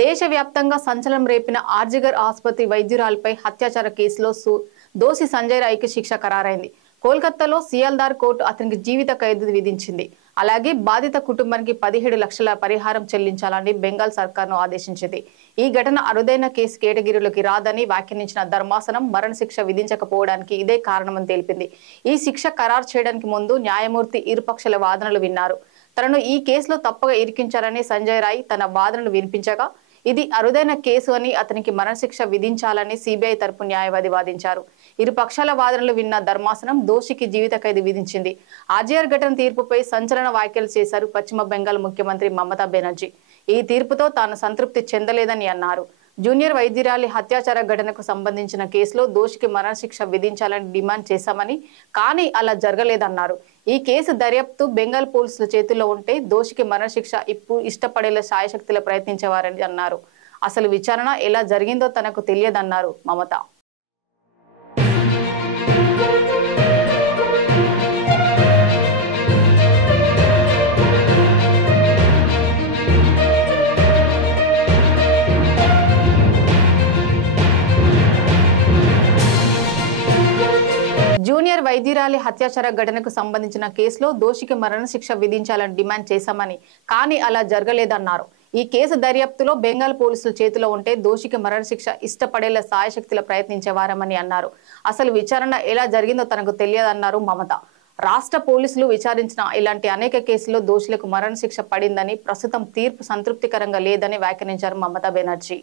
దేశవ్యాప్తంగా సంచలనం రేపిన ఆర్జిగర్ ఆసుపత్రి వైద్యురాలపై హత్యాచార కేసులో దోషి సంజయ్ రాయ్కి శిక్ష ఖరారైంది. కోల్కతాలో సియాల్దార్ కోర్టు అతనికి జీవిత ఖైదు విధించింది. అలాగే బాధిత కుటుంబానికి 17 లక్షల పరిహారం చెల్లించాలని బెంగాల్ సర్కార్ను ఆదేశించింది. ఈ ఘటన అరుదైన కేసు కేటగిరీలోకి రాదని వ్యాఖ్యానించిన ధర్మాసనం మరణశిక్ష విధించకపోవడానికి ఇదే కారణమని తెలిపింది. ఈ శిక్ష ఖరారు చేయడానికి ముందు న్యాయమూర్తి ఇరుపక్షల వాదనలు విన్నారు. తనను ఈ కేసులో తప్పగా ఇరికించారని సంజయ్ రాయ్ తన వాదనలు వినిపించగా ఇది అరుదైన కేసు అని అతనికి మరణశిక్ష విధించాలని సిబిఐ తరపు న్యాయవాది వాదించారు. ఇరు పక్షాల వాదనలు విన్న ధర్మాసనం దోషికి జీవిత ఖైదు విధించింది. ఆర్జీఆర్ ఘటన తీర్పుపై సంచలన వ్యాఖ్యలు చేశారు పశ్చిమ బెంగాల్ ముఖ్యమంత్రి మమతా బెనర్జీ. ఈ తీర్పుతో తాను సంతృప్తి చెందలేదని అన్నారు. జూనియర్ వైద్యురాలి హత్యాచార ఘటనకు సంబంధించిన కేసులో దోషికి మరణశిక్ష విధించాలని డిమాండ్ చేశామని, కానీ అలా జరగలేదన్నారు. ఈ కేసు దర్యాప్తు బెంగాల్ పోలీసుల చేతుల్లో ఉంటే దోషికి మరణశిక్ష ఇష్టపడేలా శాయశక్తిలో ప్రయత్నించేవారని అన్నారు. అసలు విచారణ ఎలా జరిగిందో తనకు తెలియదన్నారు మమత. జూనియర్ వైద్యురాలి హత్యాచార ఘటనకు సంబంధించిన కేసులో దోషికి మరణశిక్ష విధించాలని డిమాండ్ చేశామని, కానీ అలా జరగలేదన్నారు. ఈ కేసు దర్యాప్తులో బెంగాల్ పోలీసుల చేతిలో ఉంటే దోషికి మరణశిక్ష ఇష్టపడేలా సాయశక్తిలో ప్రయత్నించేవారమని అన్నారు. అసలు విచారణ ఎలా జరిగిందో తనకు తెలియదన్నారు మమత. రాష్ట్ర పోలీసులు విచారించిన ఇలాంటి అనేక కేసుల్లో దోషులకు మరణశిక్ష పడిందని, ప్రస్తుతం తీర్పు సంతృప్తికరంగా లేదని వ్యాఖ్యానించారు మమతా బెనర్జీ.